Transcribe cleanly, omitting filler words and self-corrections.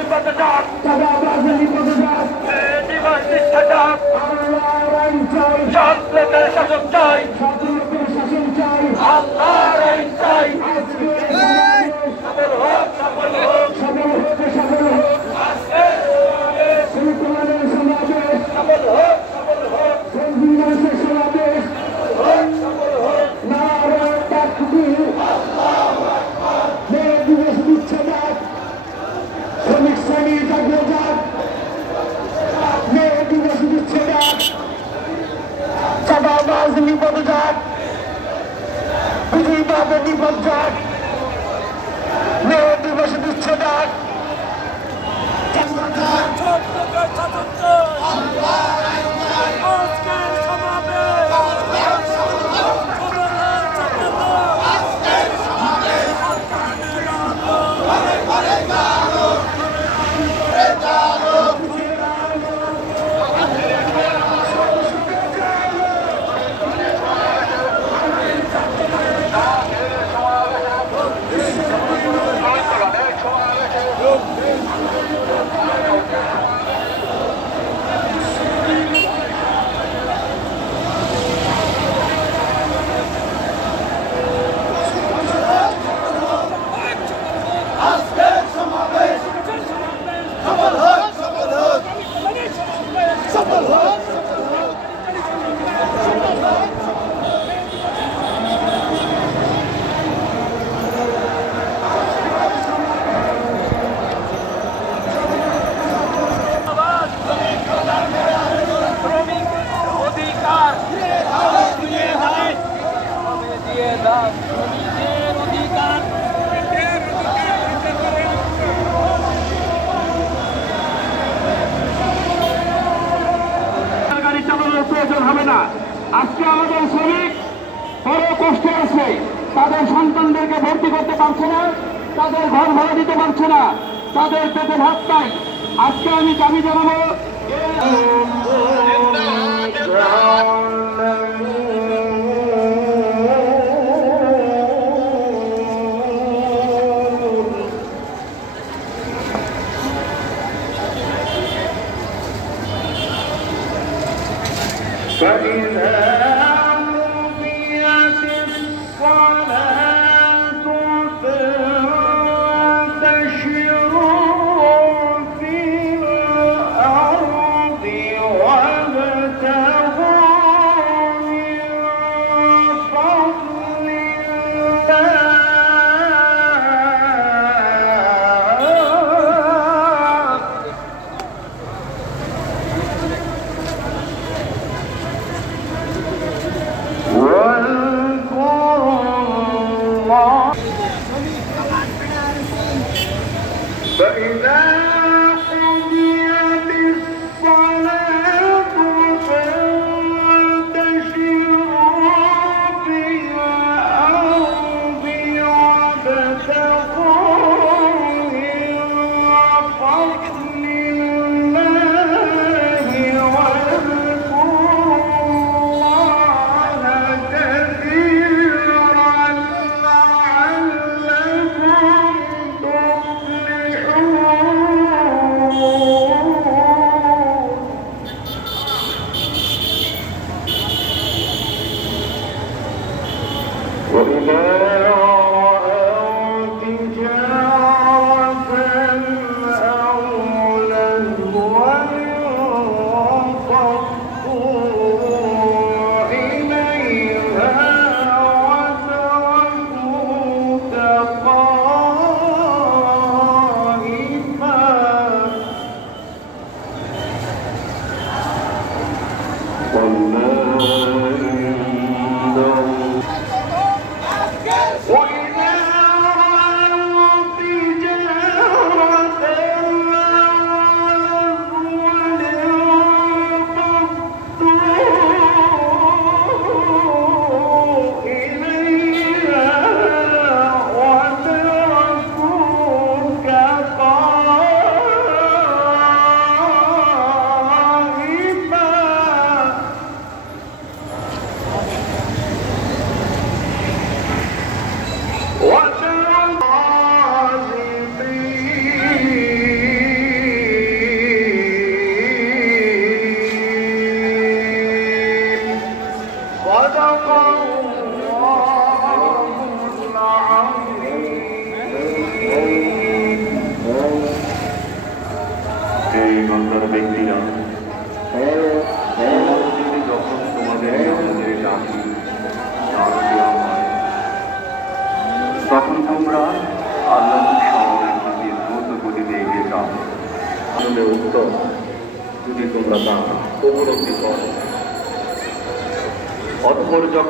নিপদজাত চাঁদাবাজি নিপদজাত দিবস নিষ্ঠা ডাক আল্লাহর আইন চাই সৎ লোকের শাসন চাই সৎ লোকের শাসন চাই আল্লাহর আইন চাই আজকে সফল হোক সফল হোক সফল হোক সফল হোক শ্রীকুমারের সমাবেশ সফল হোক সফল হোক সংবিধানের সমাবেশ সফল হোক নারায়ণ তাকবীর মে দিবস বিচ্ছেদ শ্রমিক শ্রেণী জাগিয়ে যাক মে দিবস বিচ্ছেদ চাঁদাবাজ নিপদ যাক বিধিবাদ নিপদ যাক মে দিবস বিচ্ছেদ গাড়ি চালানোর প্রয়োজন হবে না। আজকে আমাদের শ্রমিক বড় কষ্টে আছে, তাদের সন্তানদেরকে ভর্তি করতে পারছে না, তাদের ঘর ভাড়া দিতে পারছে না, তাদের পেটে ভাত পাই। আজকে আমি দাবি জানাবো فإذا قضيت الصلاة فانتشروا في الأرض وابتغوا من فضل الله فإذا قضيت الصلاة فانتشروا في الأرض وابتغوا من فضل الله واذكروا الله كثيرا لعلكم وإذا رأوا تجارة أو لهوا انفضوا إليها وتركوك قائما والله عند الله বাংলার ব্যক্তিরা যদি যখন তোমাদের নামে ডাকি ডাকতে আমায়, তখন তোমরা আল্লাহ শহরের দিকে দ্রুত গতিতে এগিয়ে যাও। আমাদের উত্তর, যদি তোমরা তা উপলব্ধি করো। অতঃপর যখন